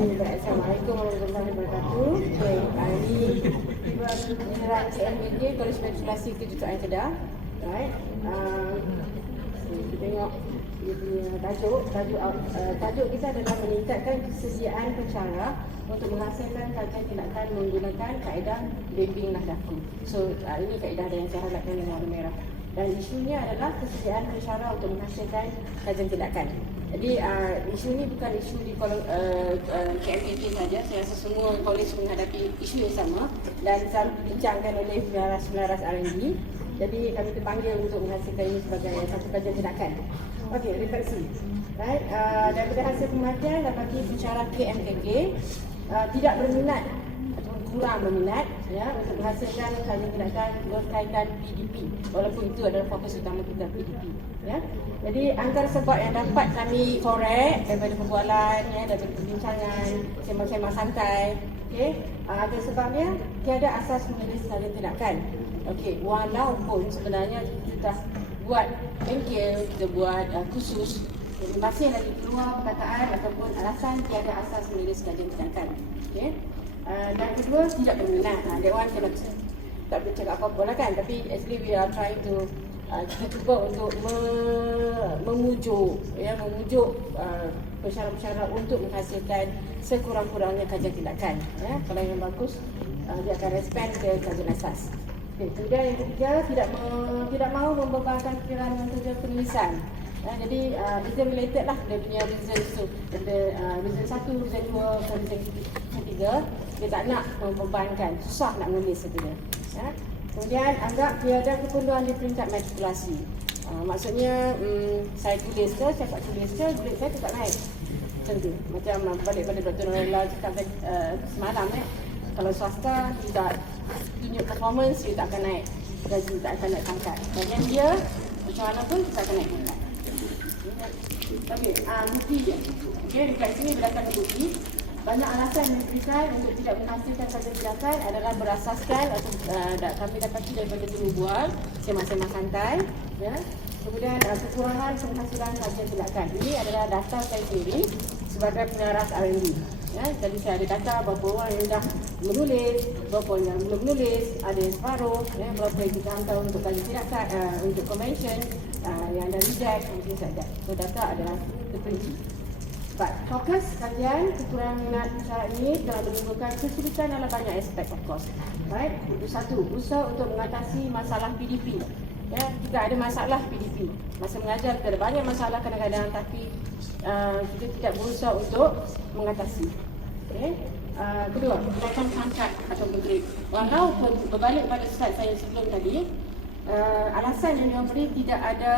Assalamualaikum warahmatullahi wabarakatuh. Hari ini penyerahan CMBK Kolej Spekulasi Kejuruteraan Kedah. Right. Kita tengok dia punya tajuk kita adalah meningkatkan kesediaan pencara untuk menghasilkan kajian tindakan menggunakan kaedah bimbing Nahdaku. So ini kaedah yang saya highlightkan dengan warna merah. Dan isunya adalah kesediaan pencara untuk menghasilkan kajian tindakan. Jadi isu ini bukan isu di KMPT saja. Saya rasa semua kolej menghadapi isu yang sama dan selalu dibincangkan oleh pengaras R&D. Jadi kami terpanggil untuk menghasilkan ini sebagai satu kajian tindakan. Okey, refleksi. Right. Daripada hasil pengajian dapati pencara KMKK tidak berminat atau kurang berminat untuk menghasilkan kajian tindakan berkaitan PDP, walaupun itu adalah fokus utama kita PDP. Jadi antara sebab yang dapat kami korek daripada perbualan, daripada perbincangan, sembang-sembang santai, ada sebabnya tiada asas menulis kajian tindakan. Walaupun sebenarnya kita buat bengkel, kita buat khusus, jadi masih lagi keluar perkataan ataupun alasan tiada asas menulis kajian tindakan. Dan kedua, tidak berminat. That one kena tak boleh cakap apa-apa lah kan. Tapi actually we are trying to kita cuba untuk memujuk pensyarah-pensyarah untuk menghasilkan sekurang-kurangnya kajian tindakan. Kalau yang bagus, dia akan respond ke kajian asas. Kemudian yang ketiga, tidak mahu membebankan fikiran dengan kerja penulisan. Jadi reason related lah dia punya reason tu. Reason 1, reason 2, reason 3, dia tak nak membebankan, susah nak menulis sebenarnya. Kemudian anggap tiada keperluan di peringkat matrikulasi. Maksudnya saya tulis ke, saya tak tulis ke, grade saya tetap naik. Macam tu. Macam balik pada Dr. Norella cakap semalam kalau swasta tidak tunjuk performance, dia tak akan naik gaji, tak akan naik pangkat. Bagian dia macam mana pun kita akan naik pangkat. Bukti dia. Refleksi ni berdasarkan bukti. Banyak alasan yang diberikan untuk tidak menghasilkan kajian tindakan adalah berasaskan atau kami dapati daripada dulu bual sembang-sembang santai. Kemudian kekurangan penghasilan kajian tindakan. Ini adalah data saya sendiri sebagai pengaras R&D. Jadi saya ada data berapa orang yang dah menulis, berapa yang belum menulis, ada yang separuh, berapa yang kita hantar untuk kajian tindakan, untuk convention, yang ada reject, mungkin saja. So data adalah terperinci. Fokus kajian kekurangan minat syarat ini telah menimbulkan kesulitan dalam banyak aspek, of course. Right? Satu, usaha untuk mengatasi masalah PDP. Jika ada masalah PDP, masa mengajar kita ada banyak masalah kadang-kadang, tapi kita tidak berusaha untuk mengatasi. Kedua, kenaikan pangkat atau grade. Walaupun berbalik pada slide saya sebelum tadi, alasan yang diberi tidak ada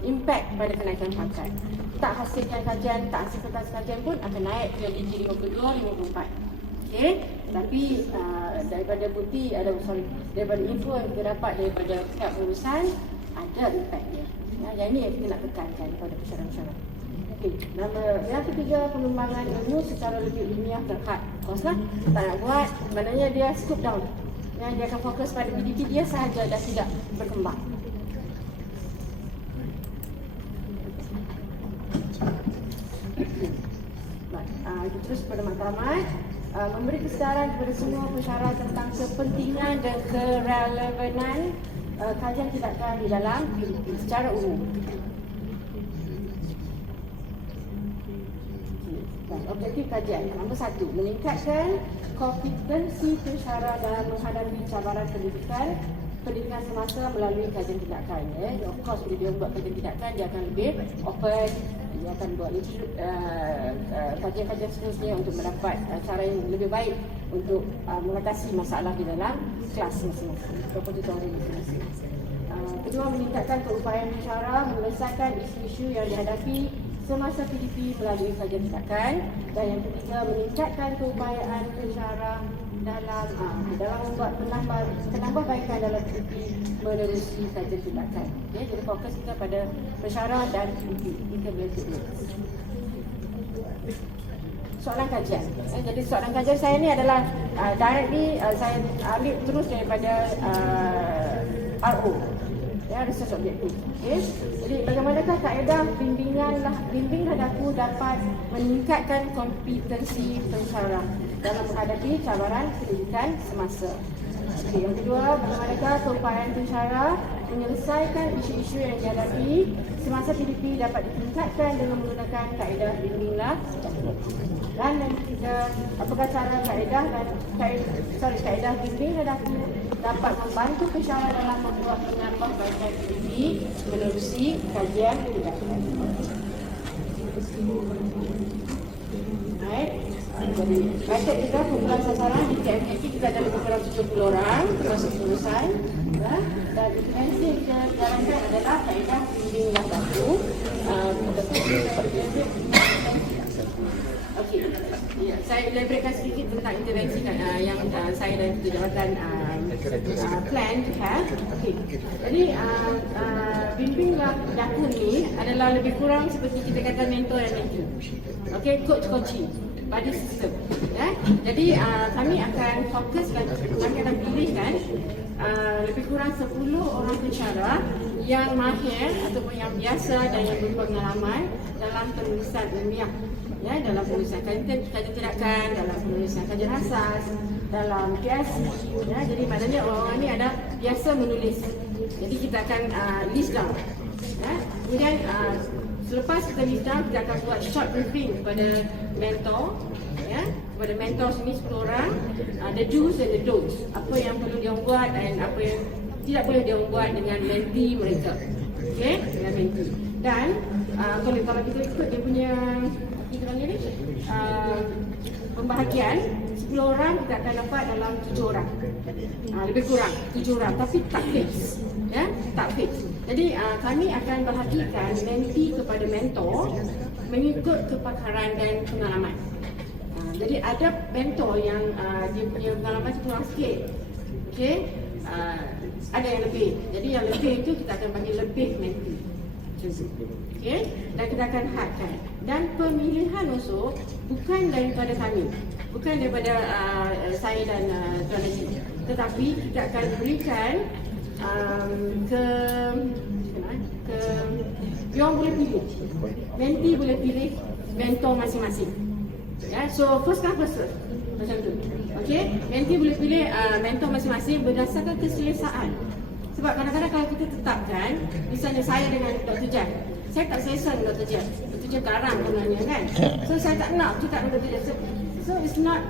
impact pada kenaikan pangkat. Tak hasilkan kajian, tak hasilkan kajian pun akan naik ke DG 52, 54. Tapi daripada bukti, daripada info yang kita dapat daripada pihak pengurusan, ada impactnya. Yang ini yang kita nak tekankan kepada pensyarah-pensyarah. Yang ketiga, pengembangan ilmu secara lebih ilmiah terhad. Kos lah, tak nak buat, maknanya dia scoop down. Dia akan fokus pada PDP dia sahaja dan tidak berkembang. Kita terus pada matlamat. Memberi kesedaran kepada semua pensyarah tentang kepentingan dan kerelevanan kajian tindakan di dalam PDP secara umum. Objektif kajian nombor 1, meningkatkan kompetensi pensyarah dalam menghadapi cabaran pendidikan semasa melalui kajian tindakan. Of course, bila dia buat kajian tindakan, dia akan lebih open, dia akan buat kajian-kajian seterusnya untuk mendapat cara yang lebih baik untuk mengatasi masalah di dalam kelas masing-masing, ataupun tutorial masing-masing. Kedua, meningkatkan keupayaan pensyarah menyelesaikan isu-isu yang dihadapi semasa PDP melalui kajian tindakan. Dan yang ketiga, meningkatkan keupayaan pensyarah dalam membuat penambahbaikan dalam PDP menerusi kajian tindakan. Jadi fokus kita pada pensyarah dan PDP. Kita boleh tengok soalan kajian. Jadi soalan kajian saya ni adalah directly saya ambil terus daripada RO. Ya, research objektif. Okey. Jadi bagaimanakah kaedah bimbing daku dapat meningkatkan kompetensi pensyarah dalam menghadapi cabaran pendidikan semasa. Okey, yang kedua, bagaimanakah keupayaan pensyarah menyelesaikan isu-isu yang dihadapi semasa PDP dapat ditingkatkan dengan menggunakan kaedah bimbinglah. Dan yang ketiga, apakah cara kaedah bimbing daku dapat membantu pensyarah dalam membuat penambahbaikan PDP menerusi kajian pendidikan. Baik. Jadi, baca juga kumpulan sasaran di KMKP kita ada lebih kurang 70 orang termasuk lulusan. Dan intervensi yang kita jalankan adalah kaedah bimbing daku. Okey. Ya, saya elaboratkan sedikit tentang intervensi yang saya dan kita jawatan plan to have. Okey. Jadi bimbing daku ni adalah lebih kurang seperti kita kata mentor dan mentee. Okey, coaching pada sistem. Ya. Jadi kami akan fokus dan kami akan pilihkan lebih kurang 10 orang pensyarah yang mahir ataupun yang biasa dan yang berpengalaman dalam penulisan ilmiah. Ya, dalam penulisan kajian tindakan, dalam penulisan kajian asas, dalam PSC. Ya, jadi maknanya orang-orang ini ada biasa menulis. Jadi kita akan list down. Ya, kemudian selepas kita list down, kita akan buat short briefing kepada mentor. Ya, kepada mentor sini 10 orang, the do's and the don'ts. Apa yang perlu dia buat dan apa yang tidak boleh dia buat dengan mentee mereka. Okey, dengan mentee. Dan kalau kita ikut dia punya pembahagian 10 orang kita akan dapat dalam 7 orang. Lebih kurang 7 orang tapi tak fix. Ya, tak fix. Jadi kami akan bahagikan mentee kepada mentor mengikut kepakaran dan pengalaman. Jadi ada mentor yang dia punya pengalaman kurang sikit. Okey. Ada yang lebih. Jadi yang lebih itu kita akan bagi lebih mentee. Okey, dan kita akan hadkan. Dan pemilihan also bukan daripada kami, bukan daripada saya dan Tuan Najib, tetapi kita akan berikan ke yang boleh pilih. Mentee boleh pilih mentor masing-masing. Ya, so first come first serve. Macam tu. Okey, mentee boleh pilih mentor masing-masing berdasarkan keselesaan. Sebab kadang-kadang kalau kita tetapkan, misalnya saya dengan Dr. Jan, saya tak selesa dengan Dr. Jan. Dr. Jan garang sebenarnya kan. So saya tak nak cakap dengan Dr. Jan. So it's not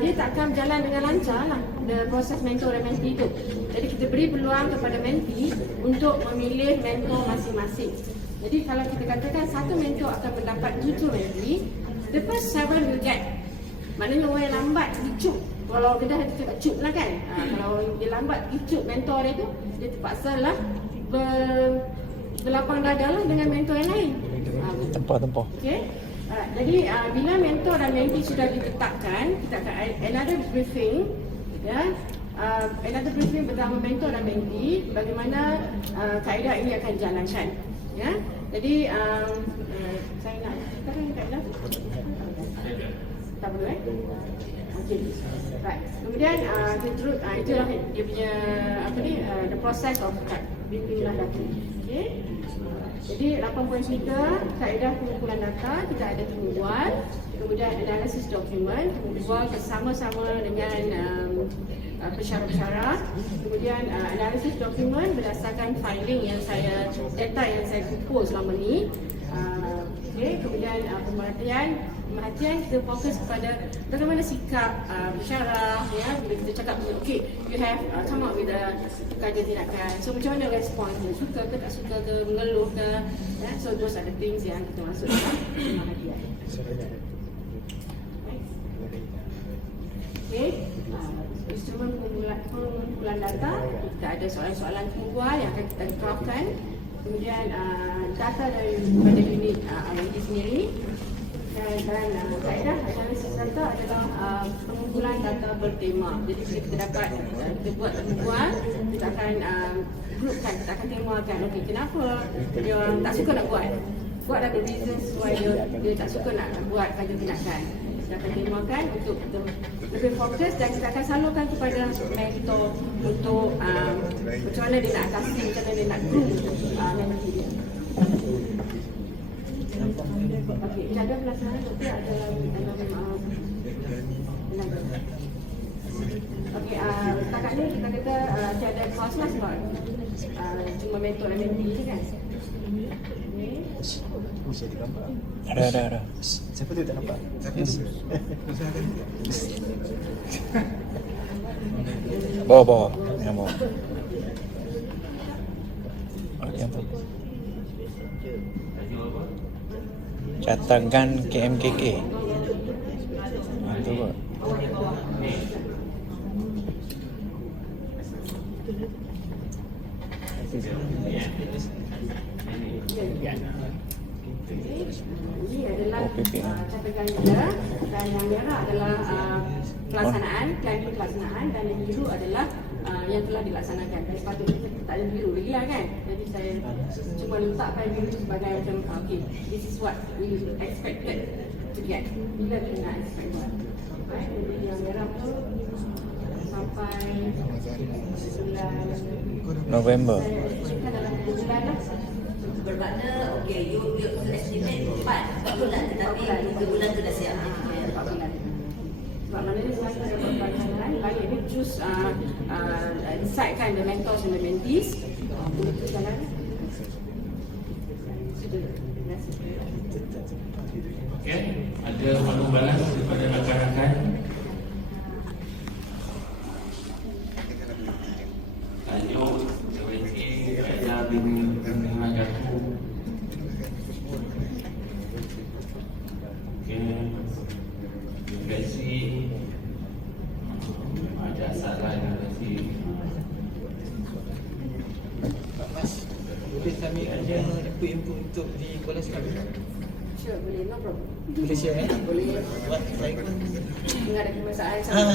dia tak akan berjalan dengan lancar lah the proses mentor dan mentee itu. Jadi kita beri peluang kepada mentee untuk memilih mentor masing-masing. Jadi kalau kita katakan satu mentor akan mendapat 7 mentee, the first 7 will get. Maknanya orang yang lambat dicup. Kalau dia dah cakap cup lah kan. Kalau dia lambat dicup mentor dia tu, dia terpaksa lah berlapang dada lah dengan mentor yang lain. Tempah. Okay. Jadi bila mentor dan mentee sudah ditetapkan, kita akan another briefing. Ya. Another briefing bersama mentor dan mentee bagaimana kaedah ini akan dijalankan. Ya. Jadi saya nak ceritakan kaedah. Tak perlu Okay. Right. Kemudian itulah dia punya the process of bimbing daku. Okay. Jadi 8 poin kita, kaedah pengumpulan data, kita ada temubual, kemudian analisis dokumen, temubual bersama-sama dengan pensyarah-pensyarah, kemudian analisis dokumen berdasarkan filing yang data yang saya kumpul selama ni. Okay. Kemudian pemerhatian kita fokus kepada bagaimana sikap pensyarah, ya, bila kita cakap okay, you have come up with a kajian tindakan, so macam mana respon dia, suka ke tak suka ke, mengeluh ke, ya, so those are the things yang kita masuk dalam pemerhatian. Okay, instrumen pengumpulan data, kita ada soalan-soalan pengumpulan yang akan kita terapkan. Kemudian data daripada unit R&D sendiri, dan kaedah analisis data adalah pengumpulan data bertema. Jadi bila kita dapat kita buat pengumpulan, kita akan grupkan, kita akan temakan, okey, kenapa dia orang tak suka nak buat, what are the reasons why dia tak suka nak buat kajian tindakan. kita akan keluarkan untuk lebih fokus dan kita akan salurkan kepada mentor untuk macam mana dia nak atasi, macam mana dia nak groom mentor dia. Okey, jaga pelaksanaan tapi ada okey, setakat ni kita kata tiada kelas sebab cuma mentor dan mentee je kan. Ada. Siapa tu tak nampak? Bawa. Yang bawa. Yang tu. Catatkan KMKK. Itu kot. Ini adalah catatan kita dan yang merah adalah pelaksanaan, plan pelaksanaan dan yang biru adalah yang telah dilaksanakan. Dan sepatutnya tak ada biru lagi lah kan. Jadi saya cuma letakkan biru sebagai macam okay, this is what we expected to get. Bila kita nak expect buat. Right? Jadi yang merah tu sampai bulan November. Kita dalam bulan lah. Bermakna okey, you estimate 4 bulan tetapi 3 bulan tu dah siap. Sebab maknanya saya dapat pelaksanaan lain ni choose decidekan the mentors and the mentees untuk jalan. Okey, ada maklum balas daripada rakan-rakan. Tajuk saya bin mengajarku. Versi ada salah versi. Mas, boleh kami ada input untuk di Kuala Selangor? Sure, boleh, no problem. Boleh share Boleh. Buat saya pun. Enggak ada kemasaan sama.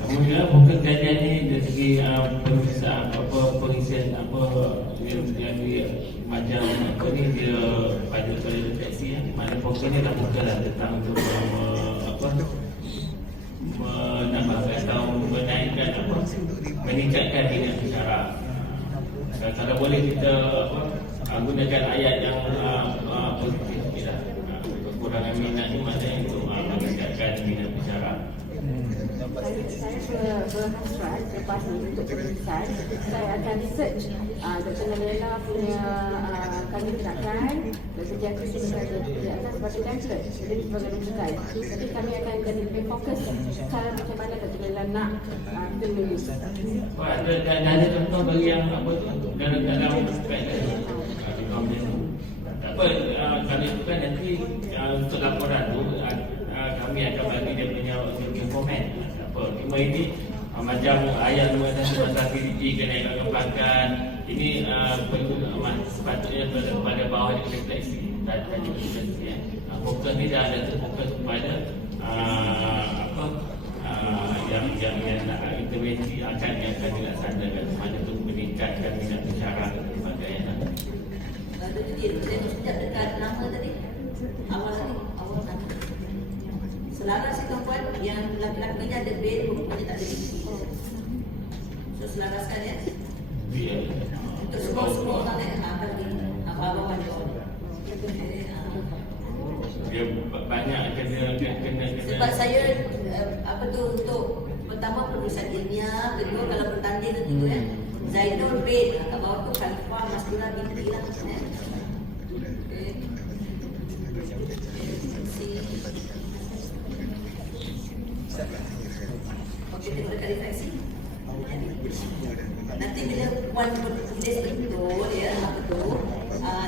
Kemudian mungkin kajian ni dari segi pemeriksaan pengisian yang dia macam apa ni dia pada deteksi mana fokusnya dah bukanlah tentang untuk menambahkan atau menaikkan meningkatkan minat bicara. Kalau boleh kita gunakan ayat yang positif tidak. Kekurangan minat ni maknanya untuk meningkatkan minat bicara. Saya berhasrat lepas ni untuk pemeriksaan saya akan research Dr. Nabila punya kami gerakan Dr. Jackie sebagai gerakan sebagai template jadi sebagai rujukan jadi kami akan jadi lebih fokus cara macam mana Dr. Nabila nak kita menulis. Ada contoh bagi yang apa tu dalam aspek tak apa kali itu kan nanti untuk laporan tu kami akan bagi dia punya komen apa cuma ini macam ayat mengenai pasal PDP kenaikan kepangkatan ini perlu sepatutnya pada bawah di refleksi dan refleksi fokus ni dah ada fokus kepada yang intervensi akan dilaksanakan mana tu meningkatkan minat bicara dan sebagainya. Lalu dia sejak dekat nama tadi awal nama selaras si tuan yang lelaki-lelaki ada bel, perempuannya tak ada bel. So selaraskan ya. Untuk semua orang yang bagi abang-abang dia banyak kena sebab saya apa tu untuk pertama penulisan ilmiah, kedua kalau bertanding tu kan Zainul Bed kat bawah tu Khalifah Masdura binti lah kan. Okey, kita dekat refleksi. Nanti bila puan bertulis betul ya apa tu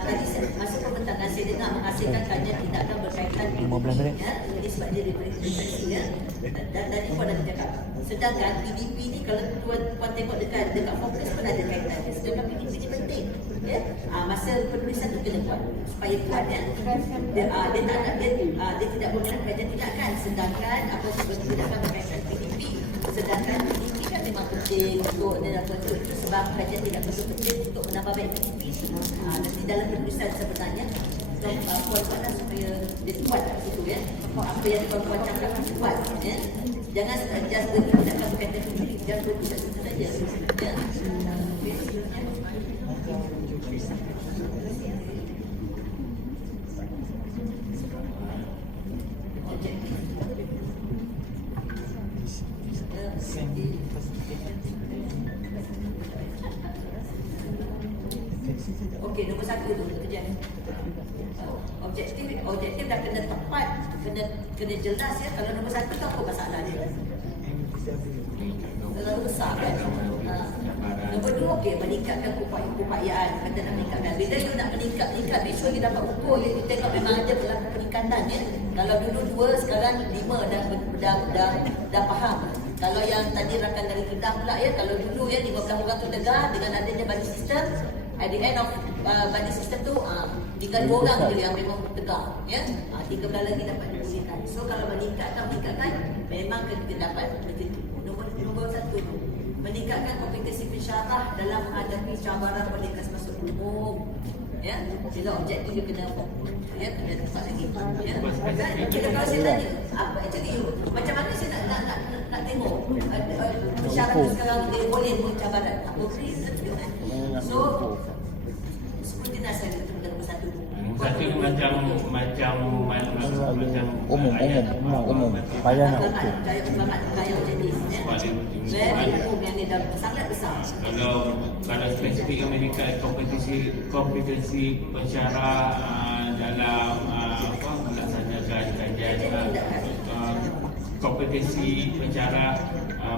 tadi masa pembentangan saya dengar menghasilkan kajian tindakan berkaitan dengan ya ini sebab dia refleksi ya dan tadi puan dah cakap sedangkan PDP ni kalau puan tengok dekat fokus pun ada kaitannya sedangkan PDP ni penting ya masa penulisan tu kena buat supaya kuat ya dia tak nak dia tidak boleh kajian tindakan sedangkan apa sebut tindakan berkaitan PDP sedangkan PDP kan memang penting untuk dalam bentuk itu sebab kajian tidak perlu penting untuk menambah baik PDP nanti dalam penulisan sebenarnya puan-puan supaya dia kuat kat situ ya. Apa yang tuan-tuan cakap kuat ya. Jangan just bertindak berkaitan sendiri, jangan bertindak situ saja ya. Okey, nombor 1 tu kerja. Objektif dah kena tepat, kena jelas ya. Kalau nombor 1 tu apa masalah dia? Terlalu besar kan? Nombor 2 okey, meningkatkan upayaan. Kata nak meningkatkan. Bila you nak meningkat, make sure you dapat ukur, you tengok memang ada peningkatan ya. Kalau dulu 2, sekarang 5 dah faham. Kalau yang tadi rakan dari Kedah pula ya, kalau dulu ya 15 orang tu tegar dengan adanya budget system, at the end of budget system tu tinggal 2 orang je yang memang tegar ya. 13 lagi dapat dipulihkan. So kalau meningkatkan memang kita dapat nombor 1 tu meningkatkan kompetensi pensyarah dalam menghadapi cabaran peningkatan masuk umum ya. Sila objektif dia kena ya, kena tepat lagi ya. Kita kalau saya tanya apa actually macam mana saya nak tengok pensyarah tu sekarang dia boleh buat cabaran apa reason tu kan. So seperti nasihat itu nombor 1. Satu macam umum payah nak ukur. Gaya jadi very umum yang dia dah sangat besar. Kalau spesifik Amerika kompetensi pensyarah dalam melaksanakan kajian kompetensi pensyarah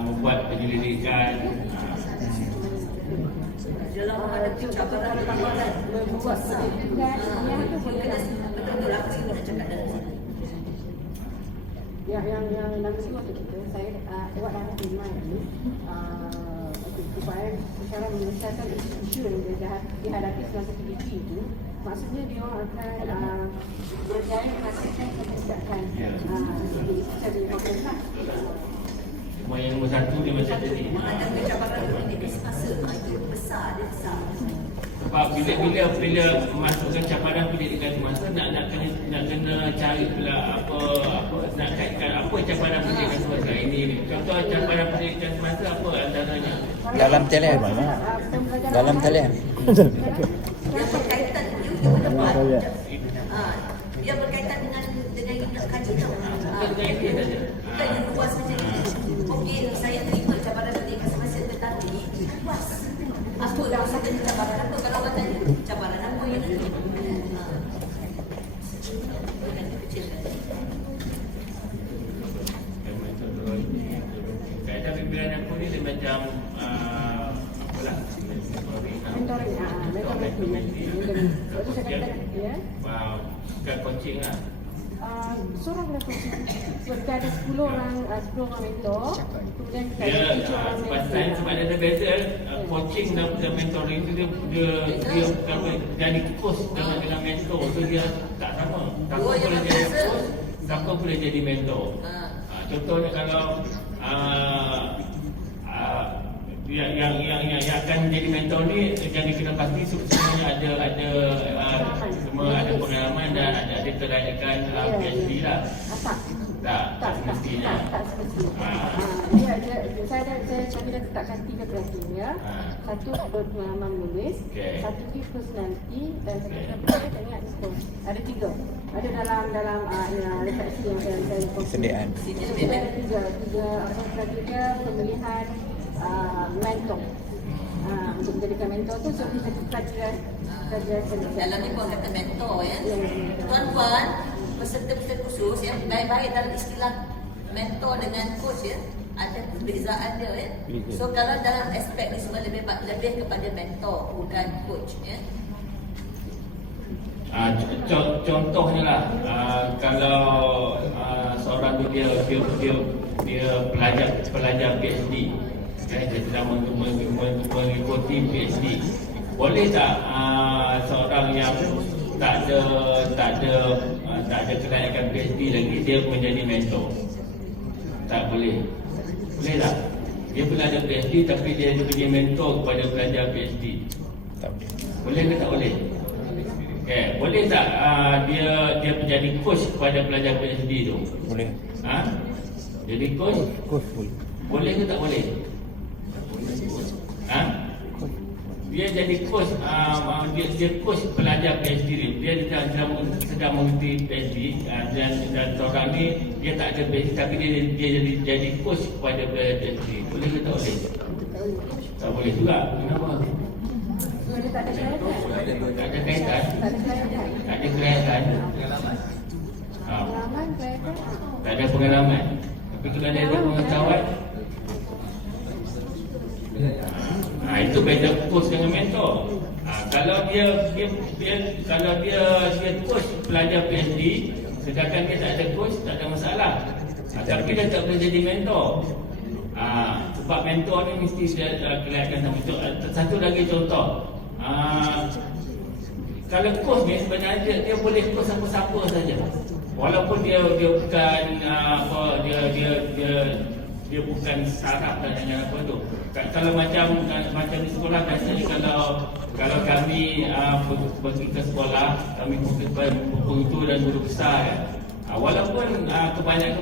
membuat penyelidikan dalam menghadapi cabaran pengawalan membuat penyelidikan yang betul-betul apa sih nak cakap dalam sini. Yang nombor 2 tu kita saya what I have in mind ni supaya secara menyelesaikan isu yang dihadapi semasa PDP itu, maksudnya dia orang akan berjaya memastikan kebijakan di secara pemerintah. Cuma yang nombor 1 dia macam tadi. Menghadapi cabaran ini semasa itu besar. Sebab bila masukkan cabaran pendidikan semasa nak kena cari pula apa nak kaitkan apa cabaran pendidikan semasa ini. Contoh cabaran pendidikan semasa apa antaranya? Dalam talian. Yang berkaitan dia berkaitan dengan kaji tau. Bukan yang luas saja. Okey, saya terima cabaran pendidikan semasa tetapi luas. Apa maksudnya cabaran apa? Kalau orang tanya cabaran apa yang ada? Kaedah pimpinan aku ni dia macam apalah bukan coaching lah. Seorang boleh coaching. Sebab ada 10 orang mentor, kemudian kita ada 7 orang mentor. Sebab ada beza coaching dan mentoring tu dia jadi coach dengan mentor tu dia tak sama. Siapa boleh jadi coach, siapa boleh jadi mentor. Contohnya kalau yang akan jadi mentor ni jadi kena pasti semuanya ada pengalaman dan ada kelayakan PhD lah. Tak semestinya. Saya kira letakkan 3 kriteria. Satu berpengalaman menulis, satu lagi personality dan satu lagi saya ingat skor. Ada 3. Ada dalam refleksi yang saya Kesediaan. Tiga kriteria pemilihan mentor. Untuk menjadikan mentor tu seperti satu pelajaran Dalam ni pun kata mentor ya. Tuan-tuan, peserta-peserta khusus ya, baik-baik dalam istilah mentor dengan coach ya, ada perbezaan dia ya. So kalau dalam aspek ni semua lebih kepada mentor bukan coach ya. Contohnya lah kalau seorang tu dia pelajar PhD, dia sedang mengikuti PhD. Boleh tak seorang yang tak ada kelayakan PhD lagi dia menjadi mentor? Tak boleh. Boleh tak? Dia pelajar PhD tapi dia menjadi mentor kepada pelajar PhD. Tak boleh. Boleh ke tak boleh? Okay, boleh tak dia menjadi coach kepada pelajar PhD tu? Boleh. Ha? Jadi coach? Coach boleh. Boleh ke tak boleh? Ha? Dia jadi coach, dia coach pelajar PhD ni. Dia sedang mengikuti PhD dan seorang ni dia tak ada PhD tapi dia jadi coach kepada pelajar PhD. Boleh ke tak boleh? Tak boleh juga. Kenapa? Dia tak ada syarakat. Tak ada kaitan. Tak ada kaitan. Pengalaman, kaitan. Tak ada pengalaman. Tapi kalau dia ada pengetahuan, itu beza coach dengan mentor. Kalau dia coach pelajar PhD, sedangkan dia tak ada coach, tak ada masalah. Tapi dia tak boleh jadi mentor. Sebab mentor ni mesti dia kelihatan sama. Satu lagi contoh. Kalau coach ni sebenarnya dia boleh coach siapa-siapa saja. Walaupun dia bukan dia bukan saraf dan dengan apa tu. Kalau macam di sekolah biasanya kalau kami pergi ke sekolah, kami pergi itu dan guru besar kan. Walaupun kebanyakan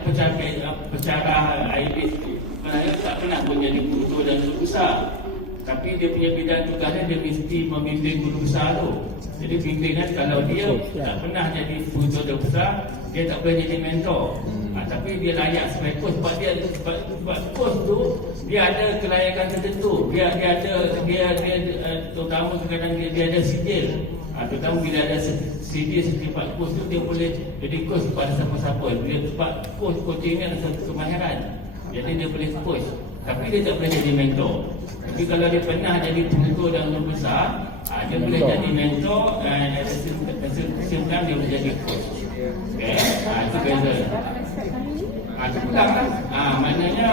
pencara IELTS sebenarnya tak pernah pun jadi guru dan guru besar. Tapi dia punya bidang tugasnya dia mesti membimbing guru besar tu. Jadi bimbingan kalau dia tak pernah jadi guru dan besar, dia tak boleh jadi mentor. Tapi dia layak sebagai coach sebab coach tu dia ada kelayakan tertentu. Dia terutama kadang dia ada sijil. Terutama bila ada sijil sifat coach tu dia boleh jadi coach kepada siapa-siapa. Dia sebab coaching ni ada satu kemahiran. Jadi dia boleh coach. Tapi dia tak boleh jadi mentor. Tapi kalau dia pernah jadi pengukur dan guru besar, dia boleh jadi mentor dan sebenarnya dia boleh jadi coach. Okay, itu beza. Itu pulang lah. Maknanya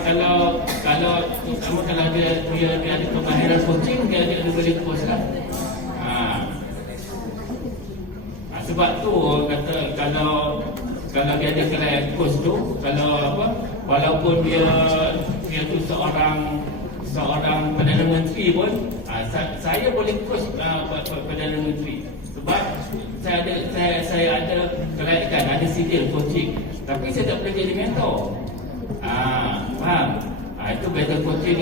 kalau terutama kalau dia ada kemahiran coaching, dia boleh coach lah. Sebab tu kata kalau dia ada kelayakan coach tu, kalau apa, walaupun dia tu seorang Perdana Menteri pun, saya boleh coach Perdana Menteri sebab saya ada kelayakan, ada sijil coaching, tapi saya tak boleh jadi mentor. Faham? Itu beza coaching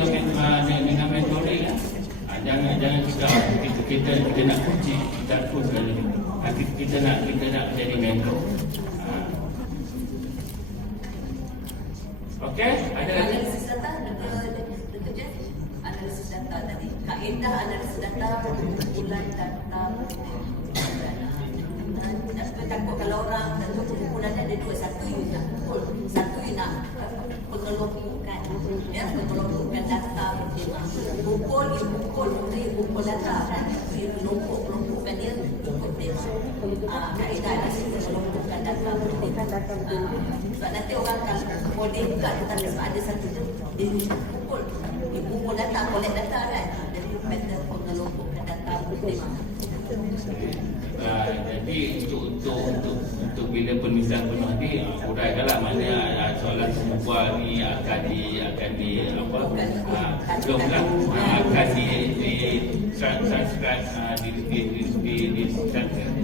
dengan mentoring. Jangan kita nak coaching, kita coach kalau gitu. Tapi kita nak jadi mentor. Okey, ada lagi? Analisis data, analisis data tadi. Kaedah analisis data, kumpulan data. Takut kalau orang tentu kumpulan ada dua, satu you nak kumpul, satu you nak pengelompokan. Ya, pengelompokan data. Kumpul data kan. You kelompokkan dia ikut tema. Kaedah analisis pengelompokan data. Sebab nanti orang akan boleh buka tetapi sebab ada satu tu dia kumpul data, collect data kan. Jadi method pengelompokan data tema. Jadi untuk bila penulisan penuh ni uraikanlah mana soalan semua ni akan di apa jumlah akan di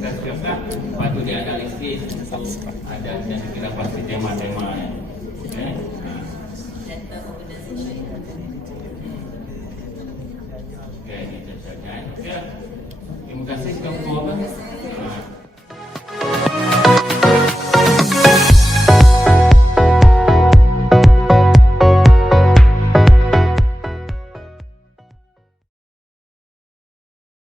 transkrip lah, lepas tu dia analisis ada dan kita pasti tema-tema ni. Data organization. Okay, ini cacat. Terima kasih kepada